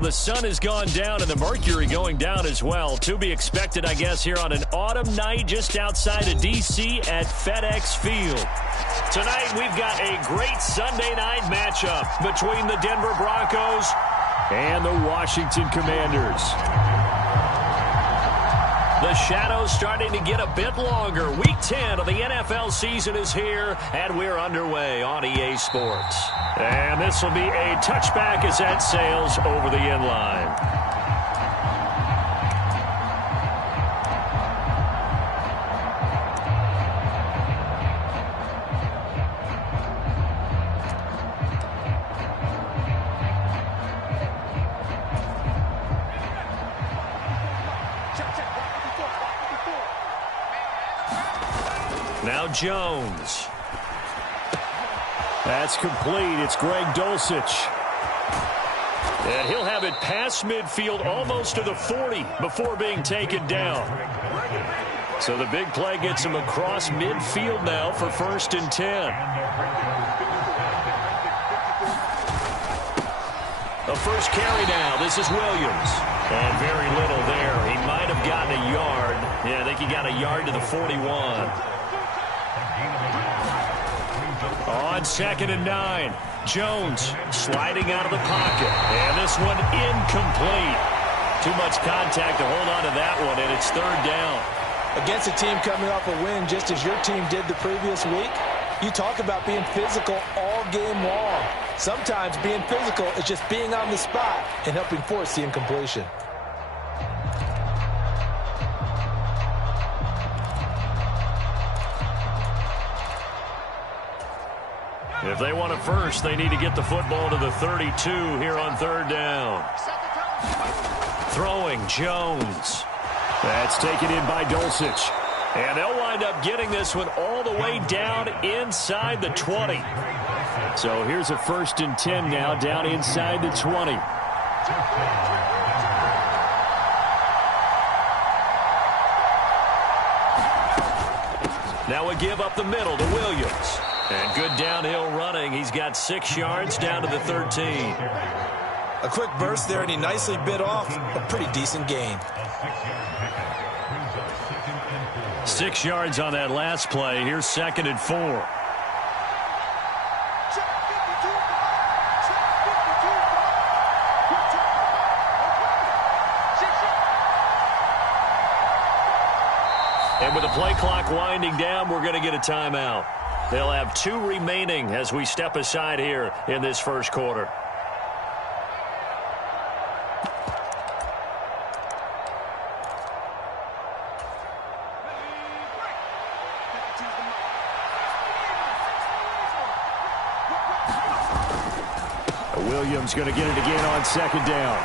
The sun has gone down and the mercury going down as well. To be expected, I guess, here on an autumn night just outside of D.C. at FedEx Field. Tonight, we've got a great Sunday night matchup between the Denver Broncos and the Washington Commanders. The shadows starting to get a bit longer. Week 10 of the NFL season is here, and we're underway on EA Sports. And this will be a touchback as that sails over the end line. Now Jones. That's complete. It's Greg Dulcich. And he'll have it past midfield almost to the 40 before being taken down. So the big play gets him across midfield now for 1st and 10. A first carry now. This is Williams. And very little there. He might have gotten a yard. Yeah, I think he got a yard to the 41. On 2nd and 9, Jones sliding out of the pocket. And this one incomplete. Too much contact to hold on to that one, and it's 3rd down. Against a team coming off a win just as your team did the previous week, you talk about being physical all game long. Sometimes being physical is just being on the spot and helping force the incompletion. If they want it first, they need to get the football to the 32 here on 3rd down. Throwing Jones. That's taken in by Dulcich. And they'll wind up getting this one all the way down inside the 20. So here's a 1st and 10 now down inside the 20. Now a give up the middle to Williams. And good downhill running. He's got 6 yards down to the 13. A quick burst there, and he nicely bit off a pretty decent gain. 6 yards on that last play. Here's 2nd and 4. And with the play clock winding down, we're going to get a timeout. They'll have 2 remaining as we step aside here in this first quarter. Williams going to get it again on 2nd down.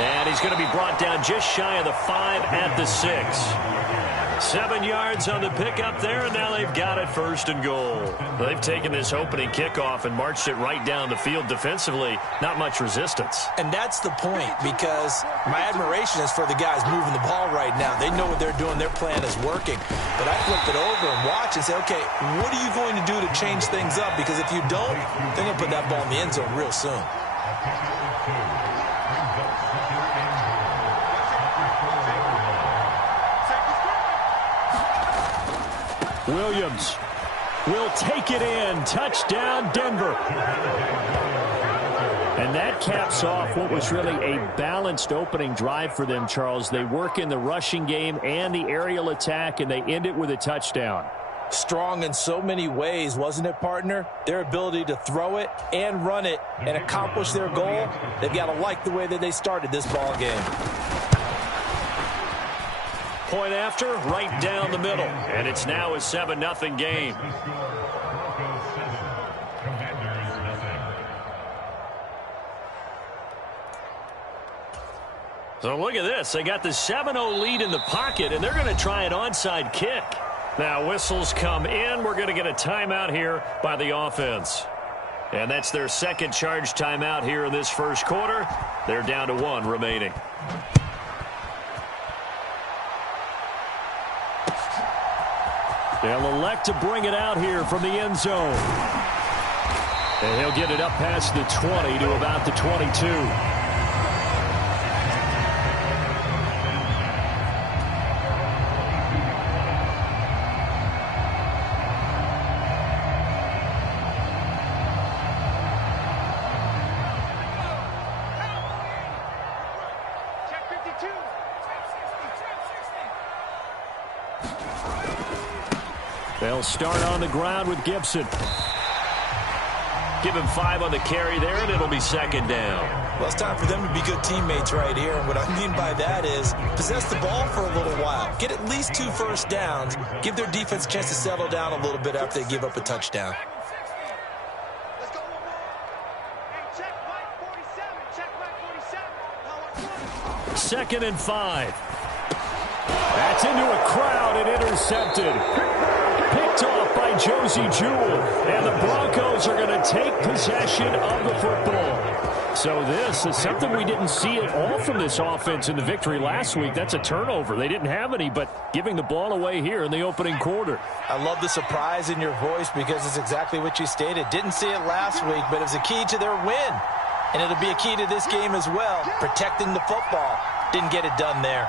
And he's going to be brought down just shy of the 5 at the 6. 7 yards on the pickup there, and now they've got it 1st and goal. They've taken this opening kickoff and marched it right down the field defensively. Not much resistance. And that's the point, because my admiration is for the guys moving the ball right now. They know what they're doing. Their plan is working. But I flip it over and watch and say, okay, what are you going to do to change things up? Because if you don't, they're going to put that ball in the end zone real soon. Williams will take it in. Touchdown, Denver. And that caps off what was really a balanced opening drive for them, Charles. They work in the rushing game and the aerial attack, and they end it with a touchdown. Strong in so many ways, wasn't it, partner? Their ability to throw it and run it and accomplish their goal, they've got to like the way that they started this ball game. Point after, right down the middle. And it's now a 7-0 game. So look at this. They got the 7-0 lead in the pocket, and they're going to try an onside kick. Now whistles come in. We're going to get a timeout here by the offense. And that's their second charge timeout here in this first quarter. They're down to 1 remaining. They'll elect to bring it out here from the end zone. And he'll get it up past the 20 to about the 22. They'll start on the ground with Gibson. Give him 5 on the carry there, and it'll be second down. Well, it's time for them to be good teammates right here. And what I mean by that is possess the ball for a little while. Get at least 2 first downs. Give their defense a chance to settle down a little bit after they give up a touchdown. Second and 5. That's into a crowd and intercepted. Picked off by Josie Jewell. And the Broncos are going to take possession of the football. So this is something we didn't see at all from this offense in the victory last week. That's a turnover. They didn't have any, but giving the ball away here in the opening quarter. I love the surprise in your voice because it's exactly what you stated. Didn't see it last week, but it was a key to their win. And it'll be a key to this game as well, protecting the football. Didn't get it done there.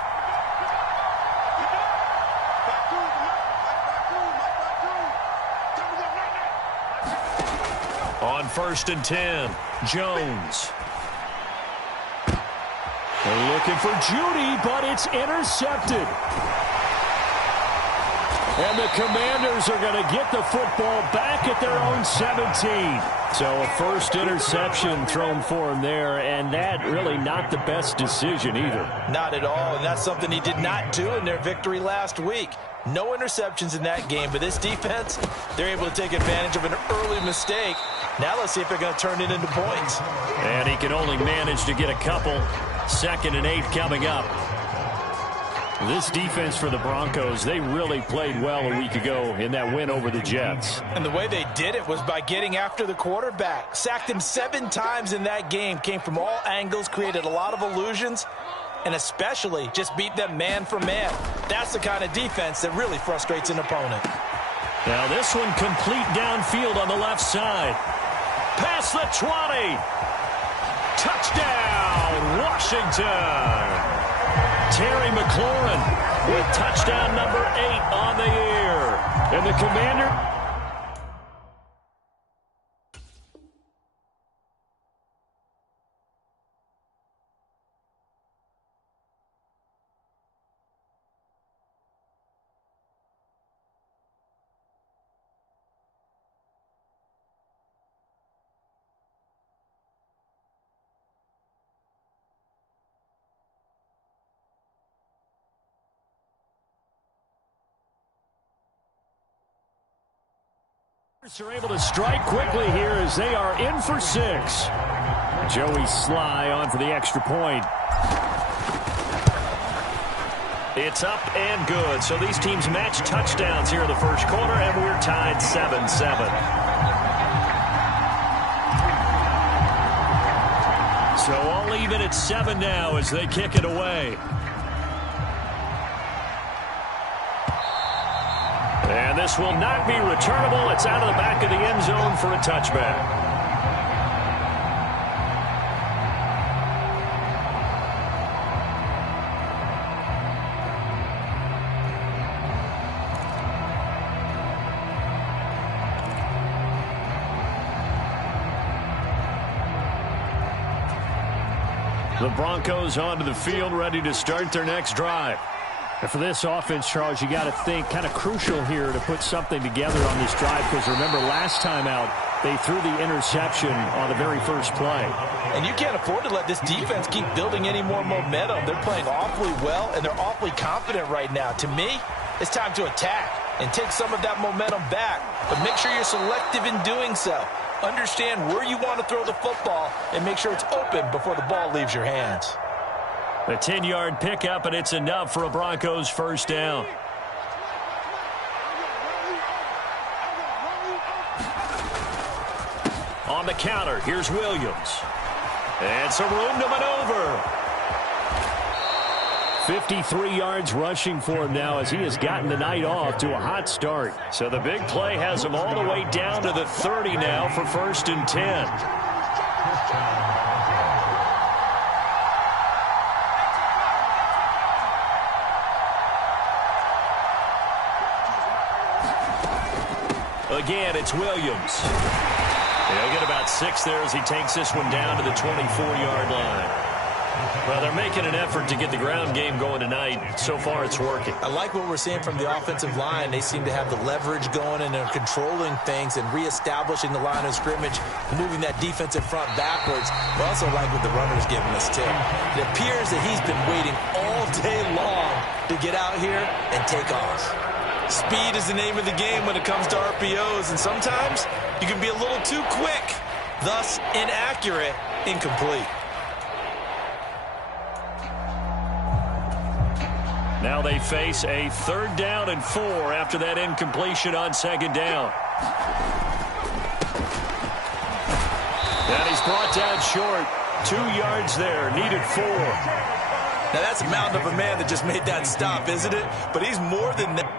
On 1st and 10, Jones. They're looking for Judy, but it's intercepted. And the Commanders are going to get the football back at their own 17. So a first interception thrown for him there, and that really not the best decision either. Not at all, and that's something he did not do in their victory last week. No interceptions in that game, but this defense, they're able to take advantage of an early mistake. Now let's see if they're going to turn it into points. And he can only manage to get a couple. 2nd and 8 coming up. This defense for the Broncos, they really played well a week ago in that win over the Jets. And the way they did it was by getting after the quarterback. Sacked him 7 times in that game. Came from all angles, created a lot of illusions, and especially just beat them man for man. That's the kind of defense that really frustrates an opponent. Now this one complete downfield on the left side. Past the 20. Touchdown, Washington. Terry McLaurin with touchdown number 8 on the year. And the Commander... are able to strike quickly here as they are in for 6. Joey Sly on for the extra point. It's up and good. So these teams match touchdowns here in the first quarter, and we're tied 7-7. So all even at 7 now as they kick it away. And this will not be returnable. It's out of the back of the end zone for a touchback. The Broncos onto the field, ready to start their next drive. And for this offense, Charles, you got to think kind of crucial here to put something together on this drive, because remember last time out they threw the interception on the very first play. And you can't afford to let this defense keep building any more momentum. They're playing awfully well, and they're awfully confident right now. To me, it's time to attack and take some of that momentum back, but make sure you're selective in doing so. Understand where you want to throw the football and make sure it's open before the ball leaves your hands. A 10-yard pickup, and it's enough for a Broncos first down. On the counter, here's Williams. And some room to maneuver. 53 yards rushing for him now as he has gotten the night off to a hot start. So the big play has him all the way down to the 30 now for 1st and 10. Again, it's Williams. He'll get about 6 there as he takes this one down to the 24-yard line. Well, they're making an effort to get the ground game going tonight. So far, it's working. I like what we're seeing from the offensive line. They seem to have the leverage going, and they're controlling things and reestablishing the line of scrimmage, moving that defensive front backwards. But also like what the runner's giving us, too. It appears that he's been waiting all day long to get out here and take off. Speed is the name of the game when it comes to RPOs, and sometimes you can be a little too quick, thus inaccurate, incomplete. Now they face a 3rd down and 4 after that incompletion on 2nd down. And he's brought down short. 2 yards there, needed 4. Now that's a mountain of a man that just made that stop, isn't it? But he's more than that.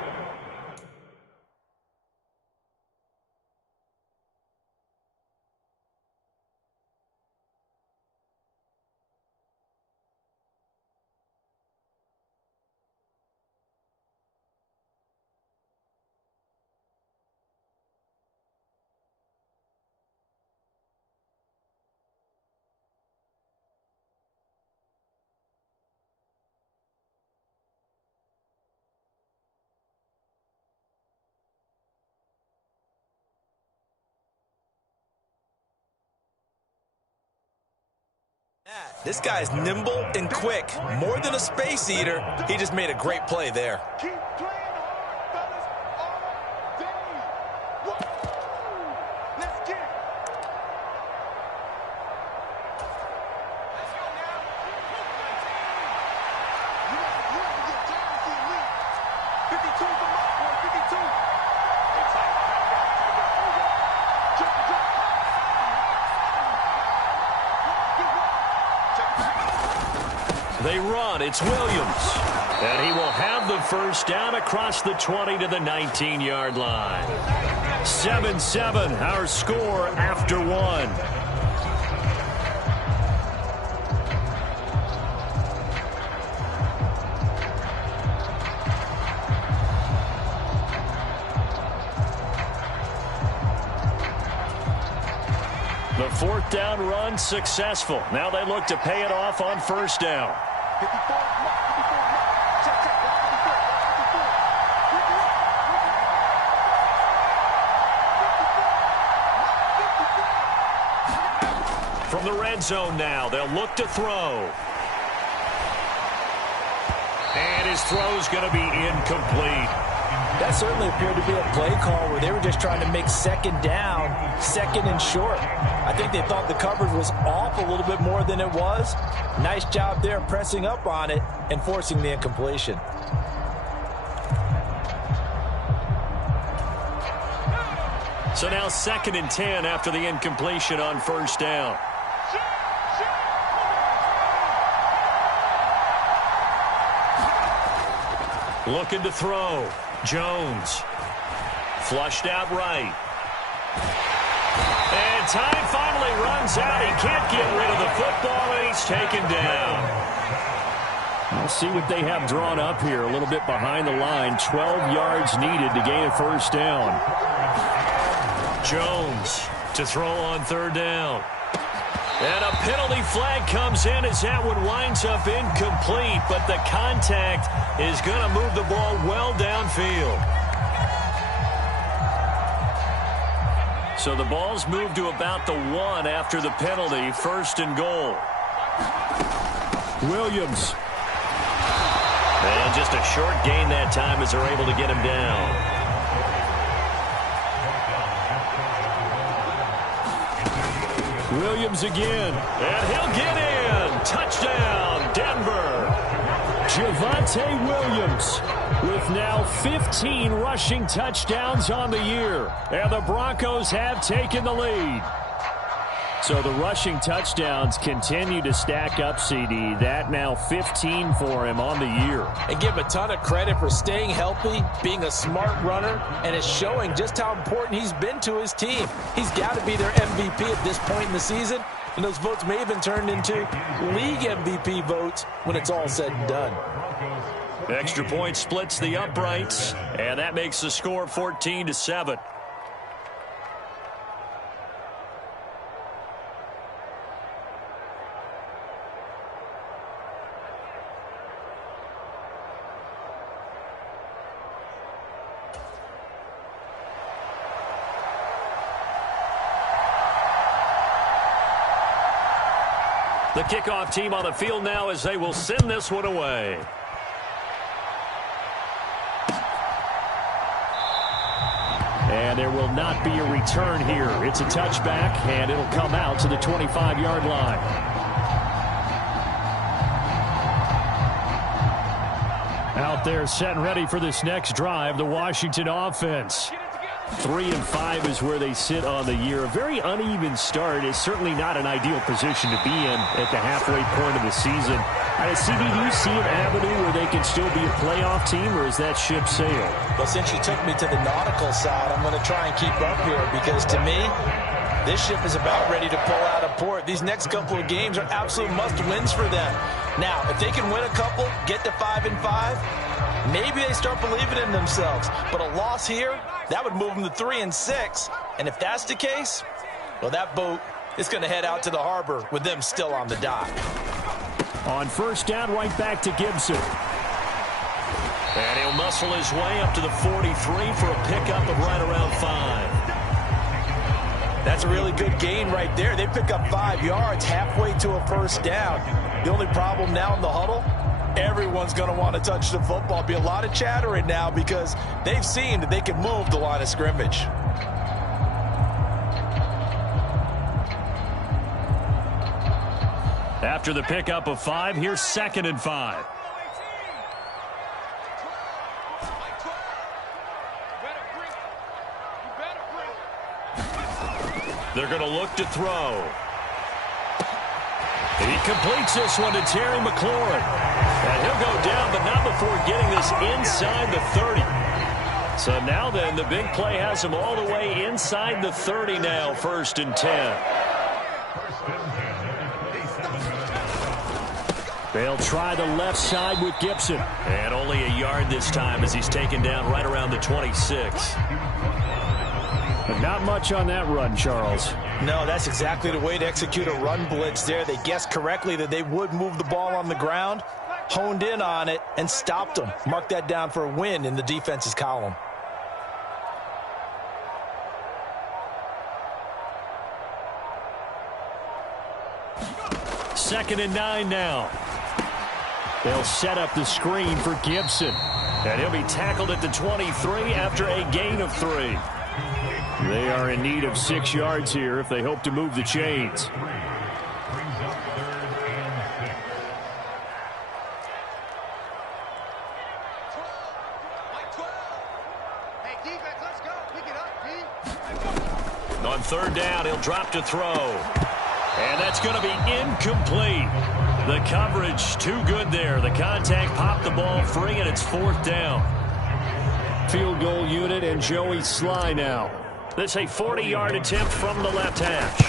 This guy's nimble and quick. More than a space eater. He just made a great play there. Keep playing hard, fellas, all day. Woo! Let's get it. Let's go now. You have to get down to the lead. 52 from my boy, 52. Hey, tight down. Jump. They run. It's Williams. And he will have the 1st down across the 20 to the 19-yard line. 7-7, our score after 1. The 4th down run successful. Now they look to pay it off on 1st down. 54, check, 54. From the red zone now, they'll look to throw. And his throw's going to be incomplete. That certainly appeared to be a play call where they were just trying to make 2nd down, 2nd and short. I think they thought the coverage was off a little bit more than it was. Nice job there pressing up on it and forcing the incompletion. So now 2nd and 10 after the incompletion on 1st down. Looking to throw. Jones. Flushed out right. And time finally runs out. He can't get rid of the football, and he's taken down. We'll see what they have drawn up here. A little bit behind the line. 12 yards needed to gain a 1st down. Jones to throw on 3rd down. And a penalty flag comes in as that one winds up incomplete, but the contact is going to move the ball well downfield. So the ball's moved to about the 1 after the penalty, 1st and goal. Williams. And just a short gain that time as they're able to get him down. Williams again, and he'll get in. Touchdown, Denver. Javonte Williams with now 15 rushing touchdowns on the year, and the Broncos have taken the lead. So the rushing touchdowns continue to stack up, CD. That now 15 for him on the year. And give him a ton of credit for staying healthy, being a smart runner, and it's showing just how important he's been to his team. He's got to be their MVP at this point in the season, and those votes may have been turned into league MVP votes when it's all said and done. Extra point splits the uprights, and that makes the score 14-7. The kickoff team on the field now as they will send this one away. And there will not be a return here. It's a touchback, and it'll come out to the 25-yard line. Out there set and ready for this next drive, the Washington offense. 3-5 is where they sit on the year. A very uneven start is certainly not an ideal position to be in at the halfway point of the season. CD, do you see an avenue where they can still be a playoff team, or is that ship sailed? Well, since you took me to the nautical side, I'm going to try and keep up here because, to me, this ship is about ready to pull out of port. These next couple of games are absolute must-wins for them. Now, if they can win a couple, get to 5-5, maybe they start believing in themselves. But a loss here, that would move them to 3-6. And if that's the case, well, that boat is going to head out to the harbor with them still on the dock. On first down, right back to Gibson. And he'll muscle his way up to the 43 for a pickup of right around 5. That's a really good gain right there. They pick up 5 yards halfway to a first down. The only problem now in the huddle, everyone's going to want to touch the football. Be a lot of chattering now because they've seen that they can move the line of scrimmage. After the pickup of 5, here's 2nd and 5. They're going to look to throw. He completes this one to Terry McLaurin. And he'll go down, but not before getting this inside the 30. So now then, the big play has him all the way inside the 30 now, 1st and 10. They'll try the left side with Gibson. And only a yard this time as he's taken down right around the 26. But not much on that run, Charles. No, that's exactly the way to execute a run blitz there. They guessed correctly that they would move the ball on the ground, honed in on it, and stopped them. Mark that down for a win in the defense's column. Second and 9 now. They'll set up the screen for Gibson. And he'll be tackled at the 23 after a gain of 3. They are in need of 6 yards here if they hope to move the chains. On 3rd down, he'll drop to throw. And that's going to be incomplete. The coverage too good there. The contact popped the ball free, and it's 4th down. Field goal unit and Joey Sly now. This a 40-yard attempt from the left hash.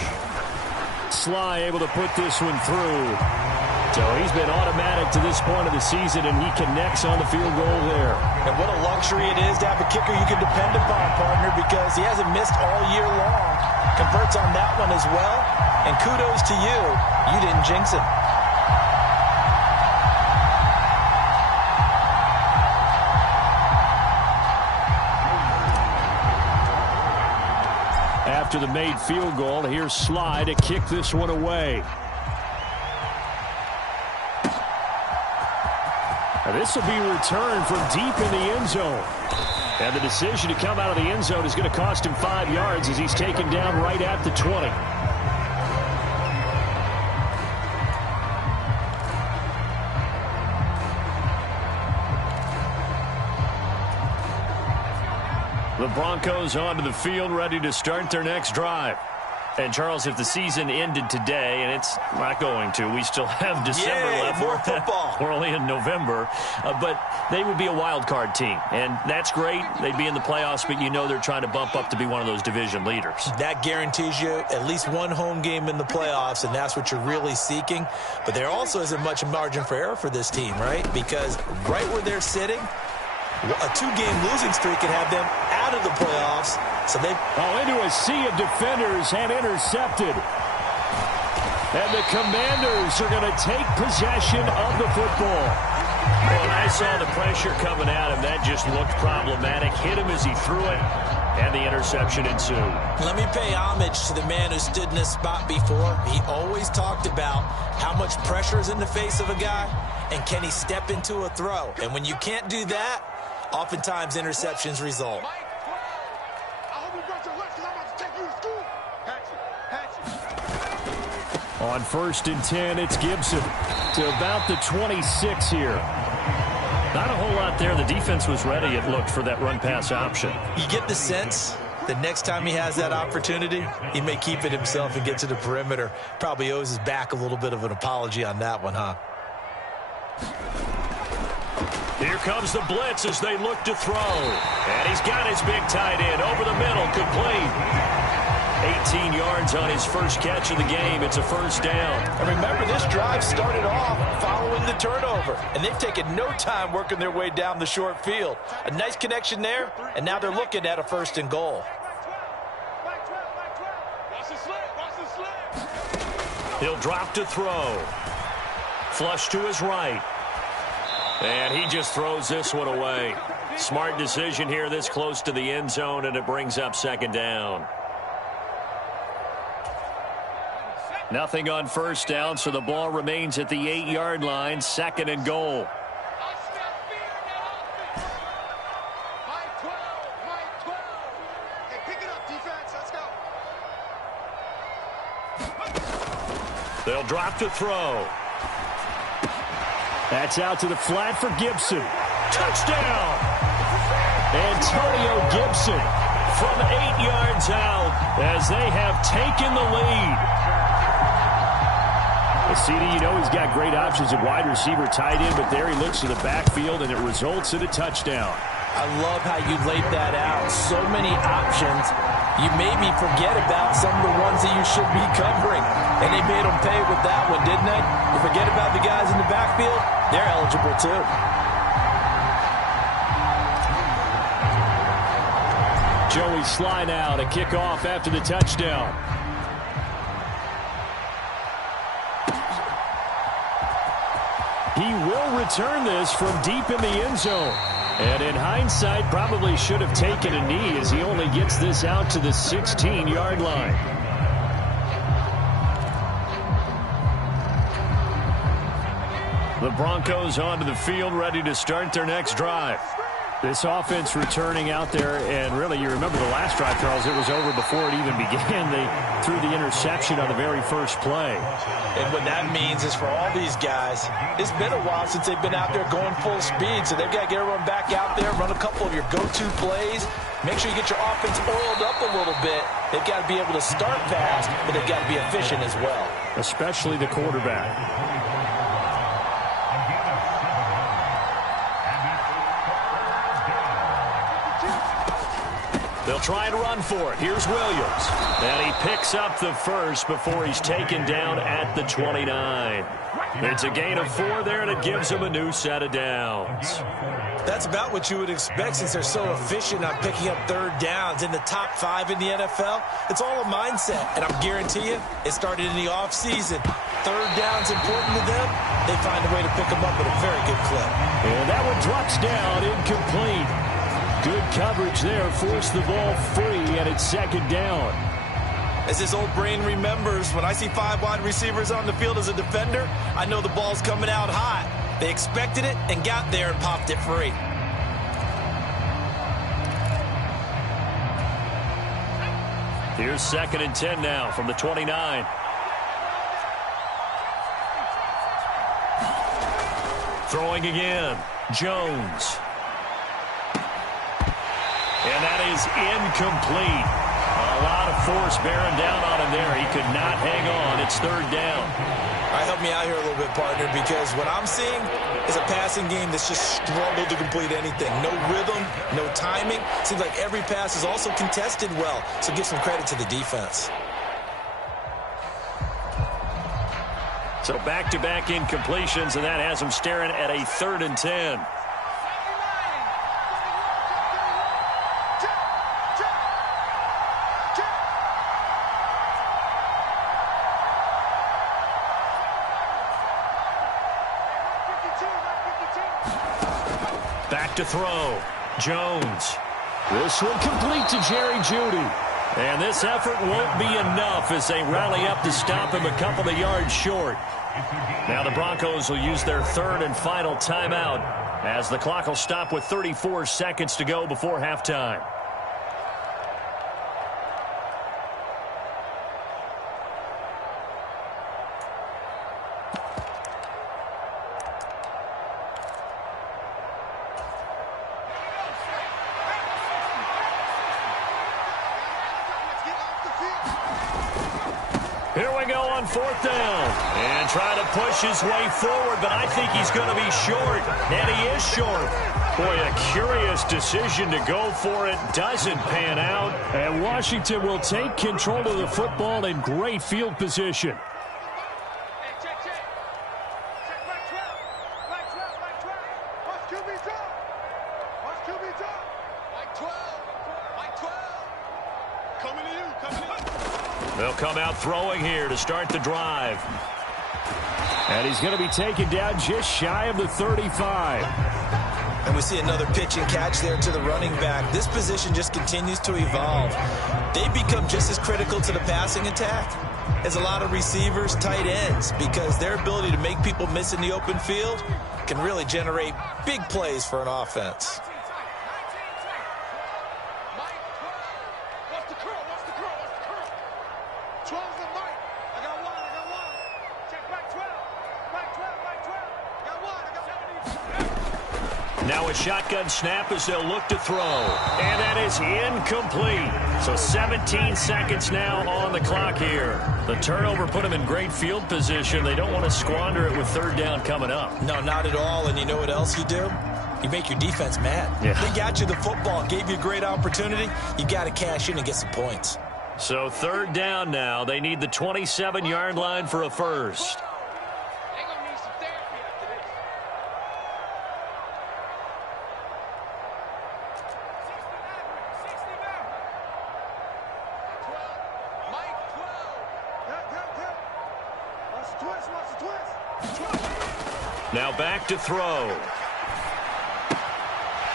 Sly able to put this one through. So he's been automatic to this point of the season, and he connects on the field goal there. And what a luxury it is to have a kicker you can depend upon, partner, because he hasn't missed all year long. Converts on that one as well. And kudos to you. You didn't jinx it. After the made field goal, here's Sly to kick this one away. And this will be returned from deep in the end zone. And the decision to come out of the end zone is going to cost him 5 yards as he's taken down right at the 20. The Broncos onto the field, ready to start their next drive. And, Charles, if the season ended today, and it's not going to, we still have December left. More football. We're only in November. But they would be a wild card team. And that's great. They'd be in the playoffs, but you know they're trying to bump up to be one of those division leaders. That guarantees you at least one home game in the playoffs, and that's what you're really seeking. But there also isn't much margin for error for this team, right? Because right where they're sitting, a 2-game losing streak could have them out of the playoffs. So they into a sea of defenders and intercepted. And the Commanders are going to take possession of the football. Well, I saw the pressure coming at him. That just looked problematic. Hit him as he threw it. and the interception ensued. Let me pay homage to the man who stood in this spot before. He always talked about how much pressure is in the face of a guy, and can he step into a throw. And when you can't do that, oftentimes interceptions result. On 1st and 10, it's Gibson to about the 26 here. Not a whole lot there. The defense was ready, it looked, for that run-pass option. You get the sense that next time he has that opportunity, he may keep it himself and get to the perimeter. Probably owes his back a little bit of an apology on that one, huh? Here comes the blitz as they look to throw. And he's got his big tight end over the middle, complete. 18 yards on his first catch of the game. It's a first down. And remember, this drive started off following the turnover, and they've taken no time working their way down the short field. A nice connection there, and now they're looking at a 1st and goal. He'll drop to throw. Flush to his right. And he just throws this one away. Smart decision here this close to the end zone, and it brings up 2nd down. Nothing on 1st down, so the ball remains at the 8-yard line. 2nd and goal. They'll drop to throw. That's out to the flat for Gibson. Touchdown! Antonio Gibson from 8 yards out as they have taken the lead. CD, you know he's got great options at wide receiver, tight end, but there he looks to the backfield, and it results in a touchdown. I love how you laid that out. So many options. You made me forget about some of the ones that you should be covering. And they made them pay with that one, didn't they? You forget about the guys in the backfield, they're eligible too. Joey Sly now to kick off after the touchdown. He will return this from deep in the end zone. And in hindsight, probably should have taken a knee as he only gets this out to the 16-yard line. The Broncos onto the field, ready to start their next drive. This offense returning out there, and really, you remember the last drive, Charles, it was over before it even began. They threw the interception on the very first play. And what that means is for all these guys, it's been a while since they've been out there going full speed, so they've got to get everyone back out there, run a couple of your go-to plays, make sure you get your offense oiled up a little bit. They've got to be able to start fast, but they've got to be efficient as well. Especially the quarterback. They'll try and run for it. Here's Williams. And he picks up the first before he's taken down at the 29. It's a gain of 4 there, and it gives him a new set of downs. That's about what you would expect since they're so efficient on picking up 3rd downs in the top 5 in the NFL. It's all a mindset, and I'm guarantee you it started in the offseason. 3rd down's important to them. They find a way to pick them up at a very good clip. And that one drops down, incomplete. Good coverage there, forced the ball free, and it's 2nd down. As this old brain remembers, when I see 5 wide receivers on the field as a defender, I know the ball's coming out hot. They expected it and got there and popped it free. Here's 2nd and 10 now from the 29. Throwing again, Jones. And that is incomplete. A lot of force bearing down on him there. He could not hang on. It's 3rd down. All right, help me out here a little bit, partner, because what I'm seeing is a passing game that's just struggled to complete anything. No rhythm, no timing. Seems like every pass is also contested well, so give some credit to the defense. So back-to-back incompletions, and that has him staring at a 3rd and 10. Back to throw. Jones. This one complete to Jerry Jeudy. And this effort won't be enough as they rally up to stop him a couple of yards short. Now the Broncos will use their third and final timeout as the clock will stop with 34 seconds to go before halftime. Here we go on fourth down. And trying to push his way forward, but I think he's going to be short. And he is short. Boy, a curious decision to go for it. Doesn't pan out. And Washington will take control of the football in great field position. They'll come out throwing here to start the drive. And he's going to be taken down just shy of the 35. And we see another pitch and catch there to the running back. This position just continues to evolve. They become just as critical to the passing attack as a lot of receivers, tight ends, because their ability to make people miss in the open field can really generate big plays for an offense. Now a shotgun snap as they'll look to throw. And that is incomplete. So 17 seconds now on the clock here. The turnover put them in great field position. They don't want to squander it with third down coming up. No, not at all. And you know what else you do? You make your defense mad. Yeah. They got you the football, gave you a great opportunity. You got to cash in and get some points. So third down now. They need the 27-yard line for a first. Now back to throw.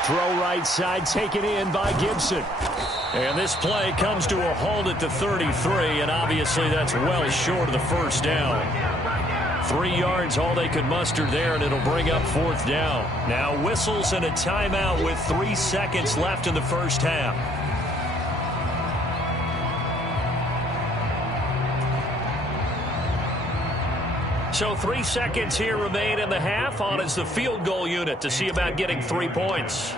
Throw right side, taken in by Gibson. And this play comes to a halt at the 33, and obviously that's well short of the first down. 3 yards, all they could muster there, and it'll bring up fourth down. Now whistles and a timeout with 3 seconds left in the first half. So 3 seconds here remain in the half. On is the field goal unit to see about getting 3 points.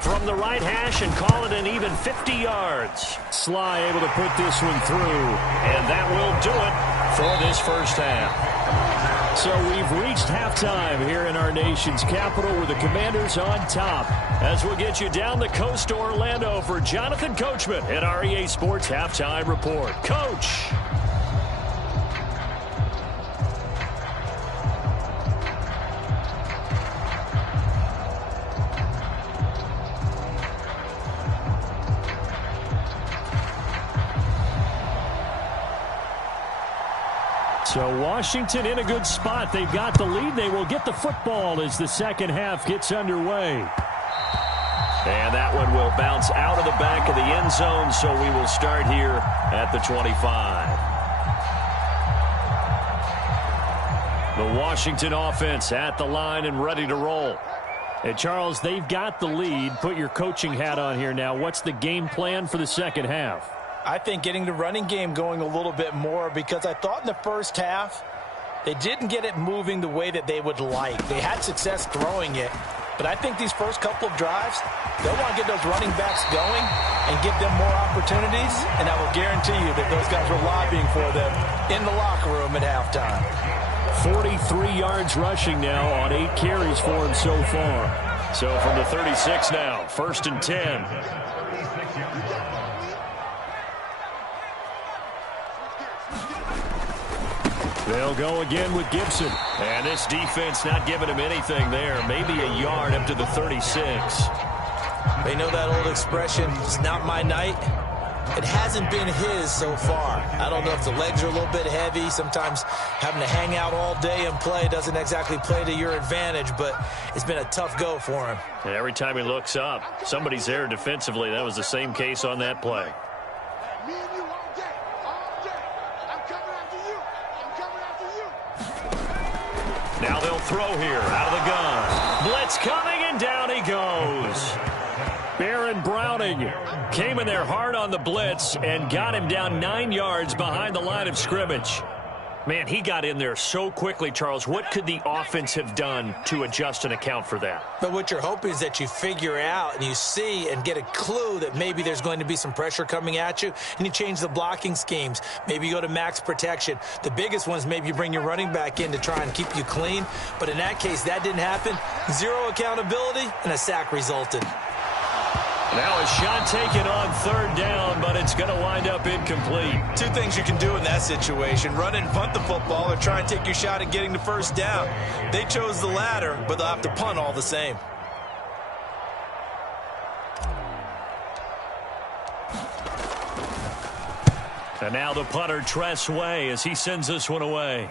From the right hash and call it an even 50 yards. Sly able to put this one through. And that will do it for this first half. So we've reached halftime here in our nation's capital with the Commanders on top. As we'll get you down the coast to Orlando for Jonathan Coachman at our EA Sports Halftime Report. Coach. So Washington in a good spot. They've got the lead. They will get the football as the second half gets underway. And that one will bounce out of the back of the end zone, so we will start here at the 25. The Washington offense at the line and ready to roll. And Charles, they've got the lead. Put your coaching hat on here now. What's the game plan for the second half? I think getting the running game going a little bit more, because I thought in the first half they didn't get it moving the way that they would like. They had success throwing it, but I think these first couple of drives, they'll want to get those running backs going and give them more opportunities, and I will guarantee you that those guys were lobbying for them in the locker room at halftime. 43 yards rushing now on 8 carries for him so far. So from the 36 now, 1st and 10. They'll go again with Gibson. And this defense not giving him anything there. Maybe a yard up to the 36. They know that old expression, it's not my night. It hasn't been his so far. I don't know if the legs are a little bit heavy. Sometimes having to hang out all day and play doesn't exactly play to your advantage, but it's been a tough go for him. And every time he looks up, somebody's there defensively. That was the same case on that play. Me and you all day, all day. I'm coming after you. I'm coming after you. Now they'll throw here out of the gun. Blitz coming, and down he goes. Baron Browning came in there hard on the blitz and got him down 9 yards behind the line of scrimmage. Man, he got in there so quickly, Charles. What could the offense have done to adjust and account for that? But what you're hoping is that you figure out and you see and get a clue that maybe there's going to be some pressure coming at you, and you change the blocking schemes. Maybe you go to max protection. The biggest one is maybe you bring your running back in to try and keep you clean. But in that case, that didn't happen. Zero accountability, and a sack resulted. Now a shot taken on third down, but it's going to wind up incomplete. Two things you can do in that situation: run and punt the football, or try and take your shot at getting the first down. They chose the latter, but they'll have to punt all the same. And now the punter, Tress Way, as he sends this one away.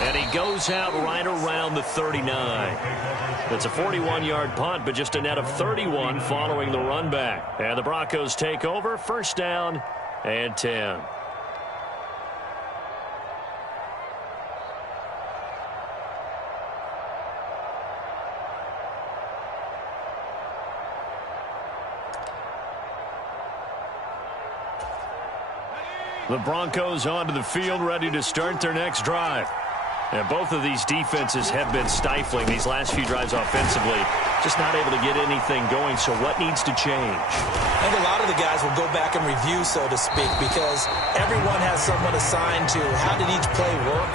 And he goes out right around the 39. It's a 41-yard punt, but just a net of 31 following the run back. And the Broncos take over, first down and 10. The Broncos onto the field, ready to start their next drive. And both of these defenses have been stifling these last few drives offensively. Just not able to get anything going, so what needs to change? I think a lot of the guys will go back and review, so to speak, because everyone has someone assigned to how did each play work.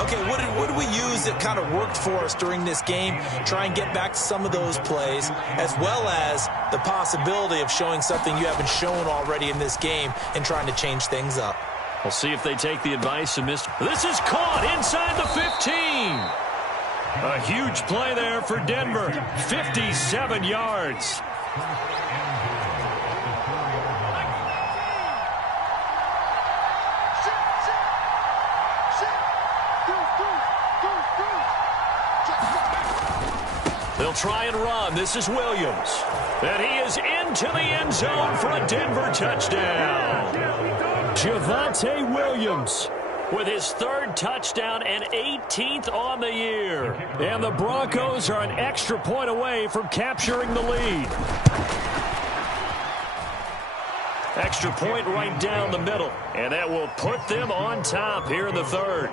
Okay, what did we use that kind of worked for us during this game? Try and get back to some of those plays, as well as the possibility of showing something you haven't shown already in this game and trying to change things up. We'll see if they take the advice and miss. This is caught inside the 15. A huge play there for Denver. 57 yards. They'll try and run. This is Williams. And he is into the end zone for a Denver touchdown. Javonte Williams with his third touchdown and 18th on the year. And the Broncos are an extra point away from capturing the lead. Extra point right down the middle. And that will put them on top here in the third.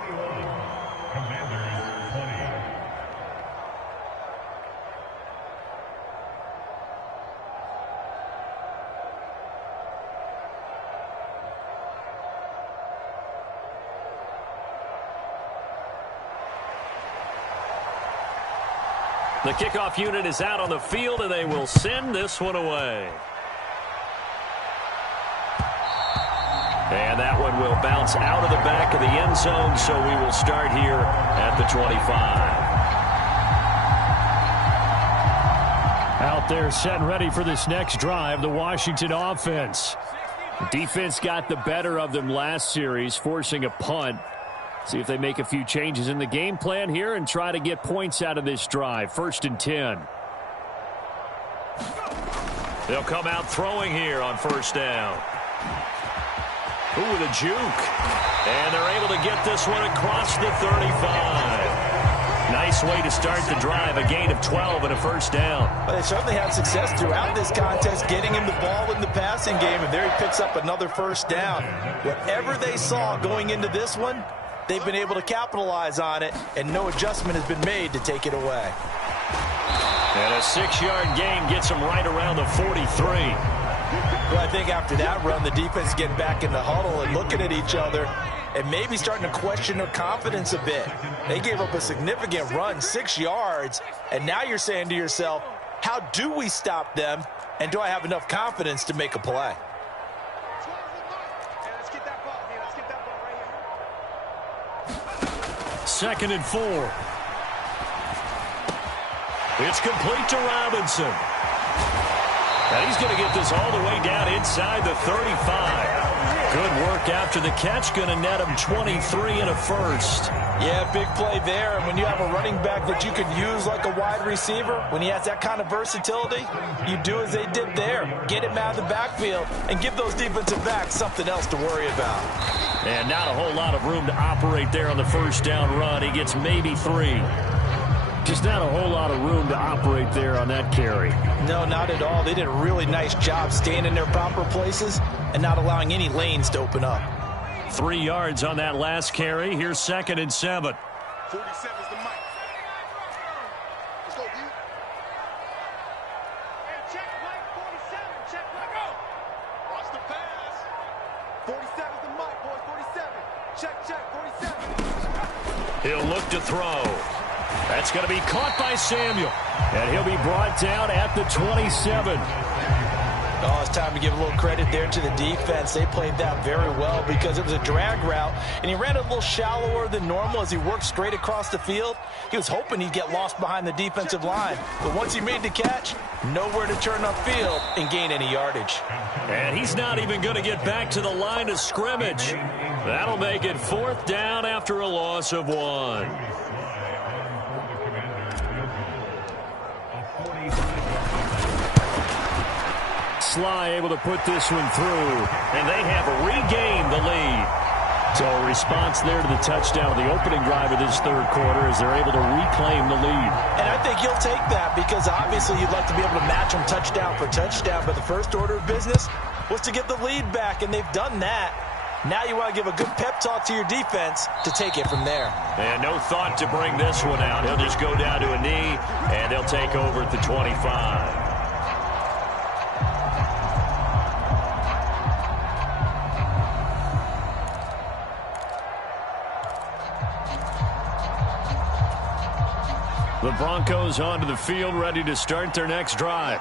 The kickoff unit is out on the field, and they will send this one away. And that one will bounce out of the back of the end zone, so we will start here at the 25. Out there set and ready for this next drive, the Washington offense. Defense got the better of them last series, forcing a punt. See if they make a few changes in the game plan here and try to get points out of this drive. 1st and 10. They'll come out throwing here on first down. Ooh, with a juke. And they're able to get this one across the 35. Nice way to start the drive. A gain of 12 and a first down. Well, they certainly had success throughout this contest, getting him the ball in the passing game, and there he picks up another first down. Whatever they saw going into this one, they've been able to capitalize on it, and no adjustment has been made to take it away. And a 6-yard gain gets them right around the 43. Well, I think after that run, the defense getting back in the huddle and looking at each other and maybe starting to question their confidence a bit. They gave up a significant run, 6 yards, and now you're saying to yourself, how do we stop them, and do I have enough confidence to make a play? Second and 4. It's complete to Robinson. And he's going to get this all the way down inside the 35. Good work after the catch. Going to net him 23 and a first. Yeah, big play there. And when you have a running back that you could use like a wide receiver, when he has that kind of versatility, you do as they did there. Get him out of the backfield and give those defensive backs something else to worry about. And not a whole lot of room to operate there on the first down run. He gets maybe 3. Just not a whole lot of room to operate there on that carry. No, not at all. They did a really nice job staying in their proper places and not allowing any lanes to open up. 3 yards on that last carry. Here's 2nd and 7. 47's the mic. Let's go, D. Hey, check Mike 47. Check Mike. Go. Watch the pass. 47's the mic, boys. 47. Check 47. He'll look to throw. That's going to be caught by Samuel. And he'll be brought down at the 27. Oh, it's time to give a little credit there to the defense. They played that very well because it was a drag route, and he ran a little shallower than normal as he worked straight across the field. He was hoping he'd get lost behind the defensive line, but once he made the catch, nowhere to turn upfield and gain any yardage. And he's not even going to get back to the line of scrimmage. That'll make it 4th down after a loss of 1. Sly able to put this one through, and they have regained the lead. So a response there to the touchdown of the opening drive of this third quarter as they're able to reclaim the lead. And I think you'll take that because obviously you'd like to be able to match them touchdown for touchdown, but the first order of business was to get the lead back, and they've done that. Now you want to give a good pep talk to your defense to take it from there. And no thought to bring this one out. He'll just go down to a knee, and they'll take over at the 25. The Broncos onto the field, ready to start their next drive.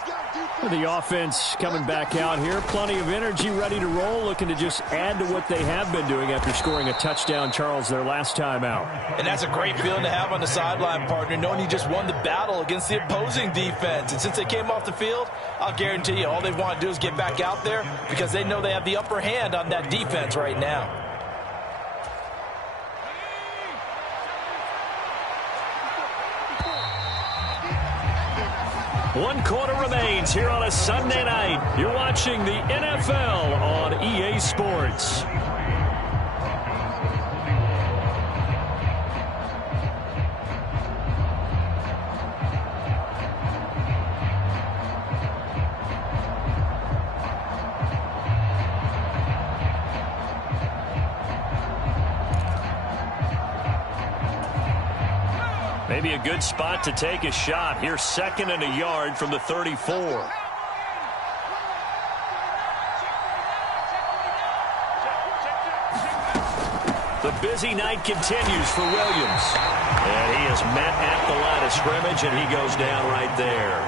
The offense coming back out here. Plenty of energy, ready to roll, looking to just add to what they have been doing after scoring a touchdown, Charles, their last time out. And that's a great feeling to have on the sideline, partner, knowing you just won the battle against the opposing defense. And since they came off the field, I'll guarantee you all they want to do is get back out there because they know they have the upper hand on that defense right now. One quarter remains here on a Sunday night. You're watching the NFL on EA Sports. Maybe a good spot to take a shot. Here's 2nd and a yard from the 34. The busy night continues for Williams. And he is met at the line of scrimmage, and he goes down right there.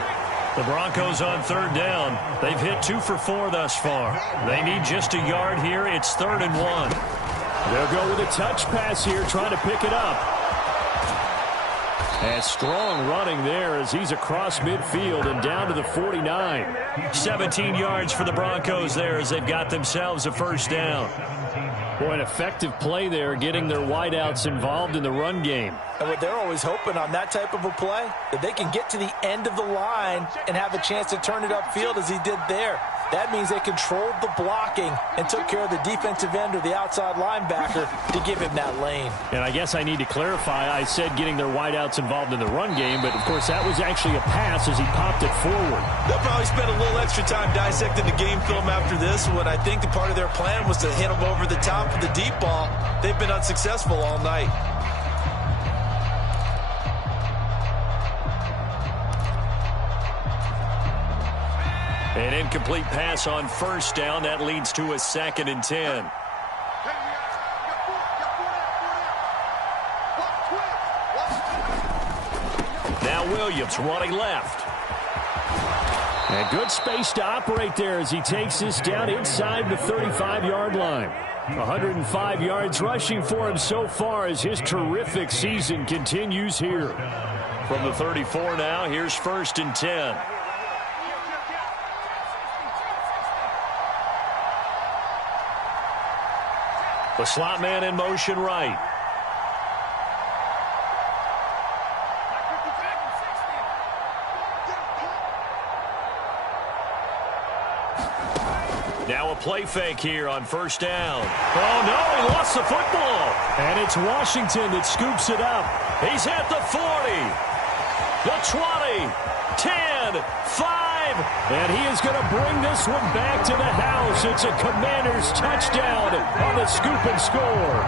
The Broncos on 3rd down. They've hit 2 for 4 thus far. They need just a yard here. It's 3rd and 1. They'll go with a touch pass here, trying to pick it up. And strong running there as he's across midfield and down to the 49. 17 yards for the Broncos there as they've got themselves a 1st down. Boy, an effective play there, getting their wideouts involved in the run game. And what they're always hoping on that type of a play, that they can get to the end of the line and have a chance to turn it upfield as he did there. That means they controlled the blocking and took care of the defensive end or the outside linebacker to give him that lane. And I guess I need to clarify, I said getting their wideouts involved in the run game, but of course that was actually a pass as he popped it forward. They'll probably spend a little extra time dissecting the game film after this one. I think the part of their plan was to hit him over the top of the deep ball. They've been unsuccessful all night. An incomplete pass on 1st down. That leads to a 2nd and 10. Now Williams running left. And good space to operate there as he takes this down inside the 35-yard line. 105 yards rushing for him so far as his terrific season continues here. From the 34 now, here's 1st and 10. The slot man in motion right. Now a play fake here on first down. Oh, no, he lost the football. And it's Washington that scoops it up. He's at the 40, the 20, 10, 5, and he is going to bring this one back to the house. It's a Commanders touchdown on the scoop and score.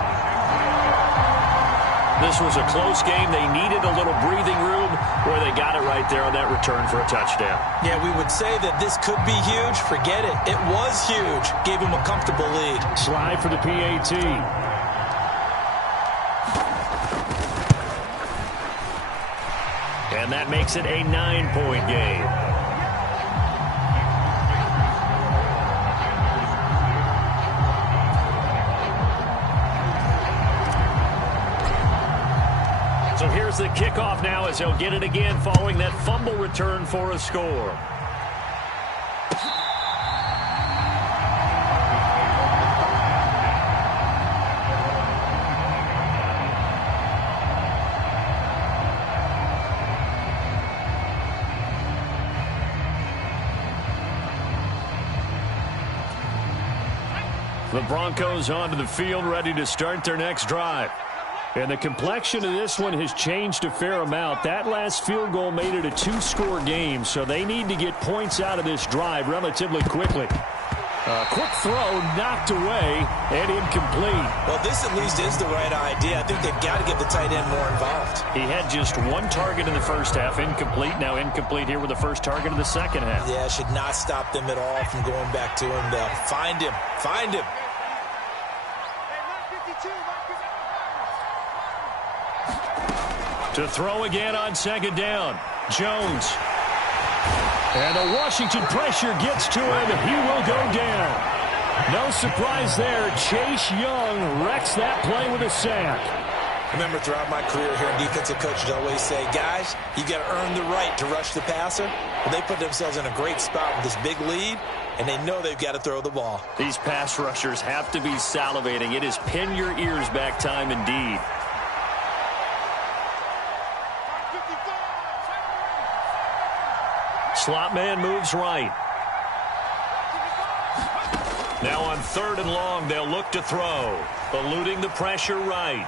This was a close game. They needed a little breathing room where they got it right there on that return for a touchdown. Yeah, we would say that this could be huge. Forget it. It was huge. Gave him a comfortable lead. Slide for the PAT. And that makes it a 9-point game. So here's the kickoff now as he'll get it again following that fumble return for a score. The Broncos onto the field, ready to start their next drive. And the complexion of this one has changed a fair amount. That last field goal made it a 2-score game, so they need to get points out of this drive relatively quickly. Quick throw, knocked away, and incomplete. Well, this at least is the right idea. I think they've got to get the tight end more involved. He had just one target in the first half, incomplete. Now incomplete here with the first target of the second half. Yeah, should not stop them at all from going back to him. Find him. Find him. To throw again on second down. Jones. And the Washington pressure gets to him. He will go down. No surprise there. Chase Young wrecks that play with a sack. I remember throughout my career hearing defensive coaches always say, guys, you got to earn the right to rush the passer. Well, they put themselves in a great spot with this big lead, and they know they've got to throw the ball. These pass rushers have to be salivating. It is pin your ears back time indeed. Slot man moves right. Now on 3rd and long, they'll look to throw. Eluding the pressure right.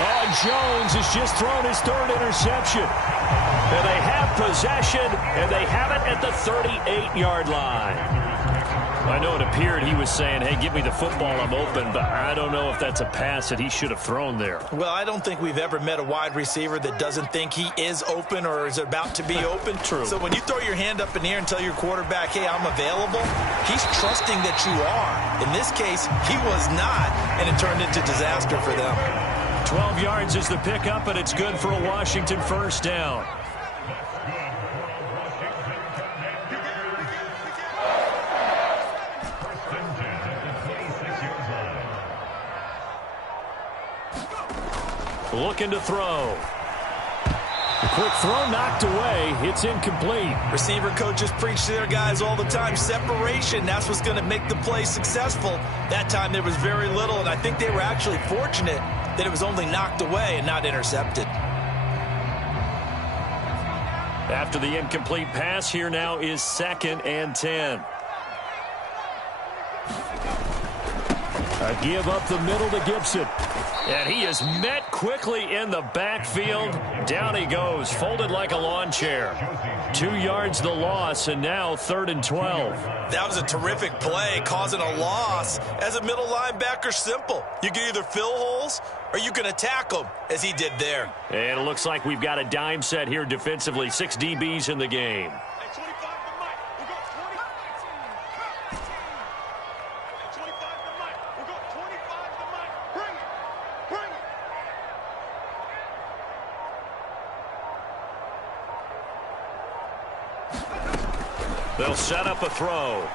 Oh, Jones has just thrown his 3rd interception. And they have possession, and they have it at the 38-yard line. I know it appeared he was saying, hey, give me the football, I'm open, but I don't know if that's a pass that he should have thrown there. Well, I don't think we've ever met a wide receiver that doesn't think he is open or is about to be open. True. So when you throw your hand up in the air and tell your quarterback, hey, I'm available, he's trusting that you are. In this case, he was not, and it turned into disaster for them. 12 yards is the pickup, and it's good for a Washington first down. Looking to throw. A quick throw knocked away. It's incomplete. Receiver coaches preach to their guys all the time. Separation, that's what's going to make the play successful. That time there was very little, and I think they were actually fortunate that it was only knocked away and not intercepted. After the incomplete pass, here now is 2nd and 10. A give up the middle to Gibson. And he is met quickly in the backfield. Down he goes, folded like a lawn chair. 2 yards the loss, and now 3rd and 12. That was a terrific play, causing a loss. As a middle linebacker, simple. You can either fill holes or you can attack them, as he did there. And it looks like we've got a dime set here defensively. 6 DBs in the game. They'll set up a throw.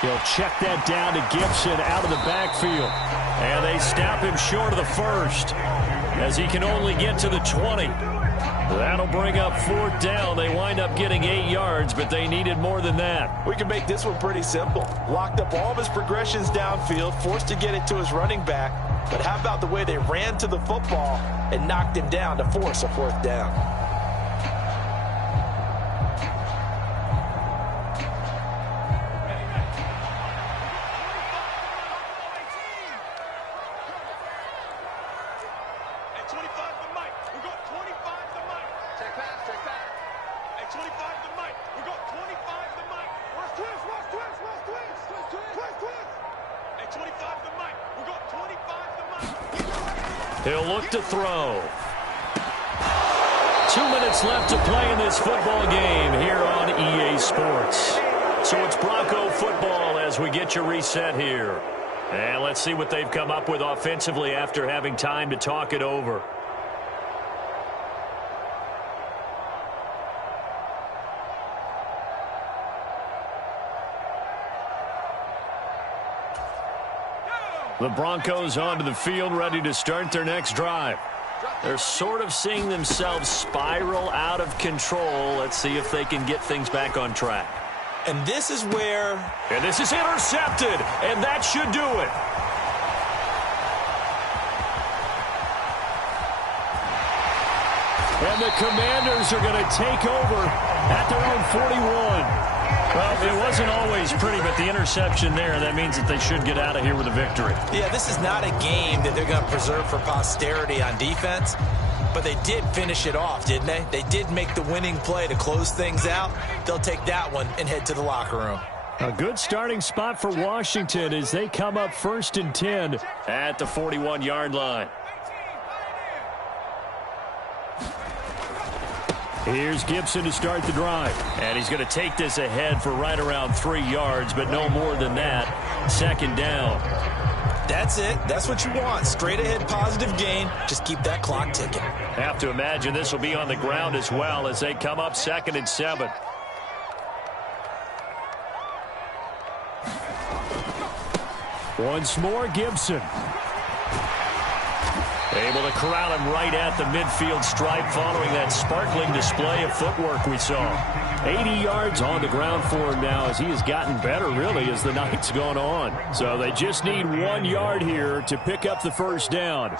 He'll check that down to Gibson out of the backfield. And they snap him short of the 1st as he can only get to the 20. That'll bring up 4th down. They wind up getting 8 yards, but they needed more than that. We can make this one pretty simple. Locked up all of his progressions downfield, forced to get it to his running back. But how about the way they ran to the football and knocked him down to force a 4th down? He'll look to throw. 2 minutes left to play in this football game here on EA Sports. So it's Bronco football as we get you reset here. And let's see what they've come up with offensively after having time to talk it over. The Broncos onto the field, ready to start their next drive. They're sort of seeing themselves spiral out of control. Let's see if they can get things back on track. And this is where... And this is intercepted, and that should do it. And the Commanders are going to take over at their own 41. Well, it wasn't always pretty, but the interception there, that means that they should get out of here with a victory. Yeah, this is not a game that they're going to preserve for posterity on defense, but they did finish it off, didn't they? They did make the winning play to close things out. They'll take that one and head to the locker room. A good starting spot for Washington as they come up 1st and 10 at the 41-yard line. Here's Gibson to start the drive. And he's going to take this ahead for right around 3 yards, but no more than that. 2nd down. That's it. That's what you want. Straight ahead positive gain. Just keep that clock ticking. Have to imagine this will be on the ground as well as they come up 2nd and 7. Once more, Gibson. Able to corral him right at the midfield stripe following that sparkling display of footwork we saw. 80 yards on the ground for him now as he has gotten better, really, as the night's gone on. So they just need 1 yard here to pick up the 1st down.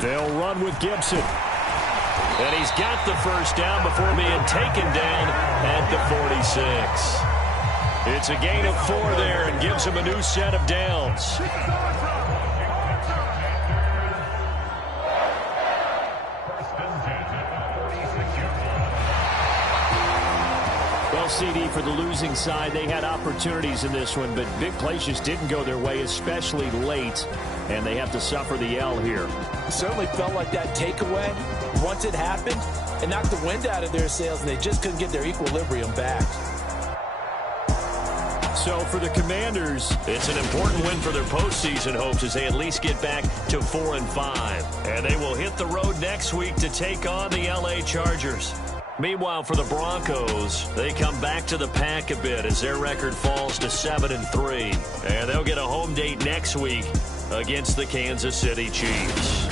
They'll run with Gibson. And he's got the 1st down before being taken down at the 46. It's a gain of 4 there and gives him a new set of downs. Well, CD, for the losing side, they had opportunities in this one, but big plays just didn't go their way, especially late, and they have to suffer the L here. It certainly felt like that takeaway, once it happened, it knocked the wind out of their sails, and they just couldn't get their equilibrium back. So for the Commanders, it's an important win for their postseason hopes as they at least get back to 4-5. And they will hit the road next week to take on the LA Chargers. Meanwhile, for the Broncos, they come back to the pack a bit as their record falls to 7-3. And they'll get a home date next week against the Kansas City Chiefs.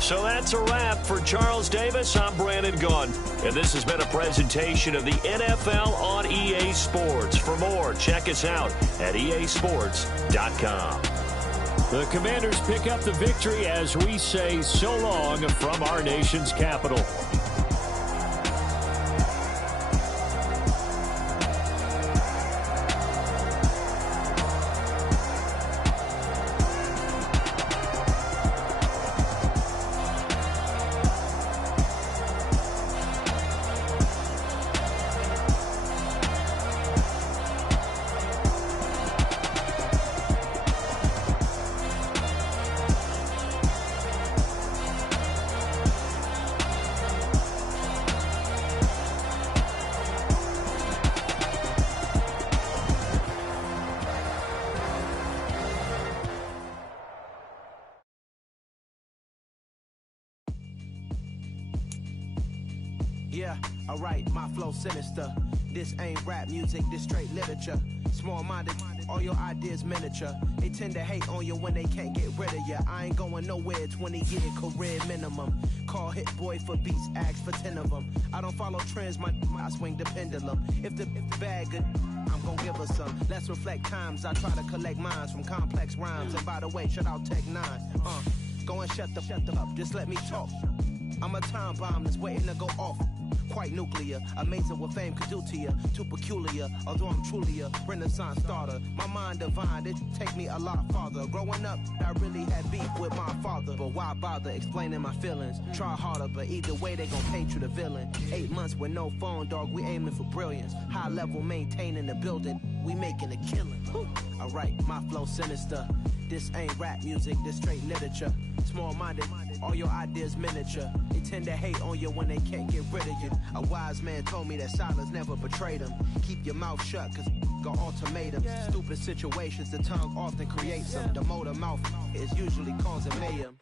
So that's a wrap for Charles Davis. I'm Brandon Gunn, and this has been a presentation of the NFL on EA Sports. For more, check us out at easports.com. The Commanders pick up the victory as we say so long from our nation's capital. Yeah, alright, my flow sinister. This ain't rap music, this straight literature. Small-minded. All your ideas miniature. They tend to hate on you when they can't get rid of you. I ain't going nowhere, 20-year career minimum. Call Hit Boy for beats, ask for 10 of them. I don't follow trends, I swing the pendulum. If the bag good, I'm gon' give her some. Let's reflect times, I try to collect minds from complex rhymes. And by the way, shout out Tech 9. Go and shut the up, just let me talk. I'm a time bomb that's waiting to go off. Quite nuclear, amazing what fame could do to you. Too peculiar, although I'm truly a renaissance starter. My mind divine, it take me a lot farther. Growing up, I really had beef with my father. But why bother explaining my feelings? Try harder, but either way they gon' paint you the villain. 8 months with no phone, dog, we aiming for brilliance. High level maintaining the building, we making a killing. Alright, my flow sinister. This ain't rap music, this straight literature. Small-minded, all your ideas miniature. They tend to hate on you when they can't get rid of you. A wise man told me that silence never betrayed him. Keep your mouth shut, cause got ultimatums. Stupid situations, the tongue often creates them. The motor mouth is usually causing mayhem.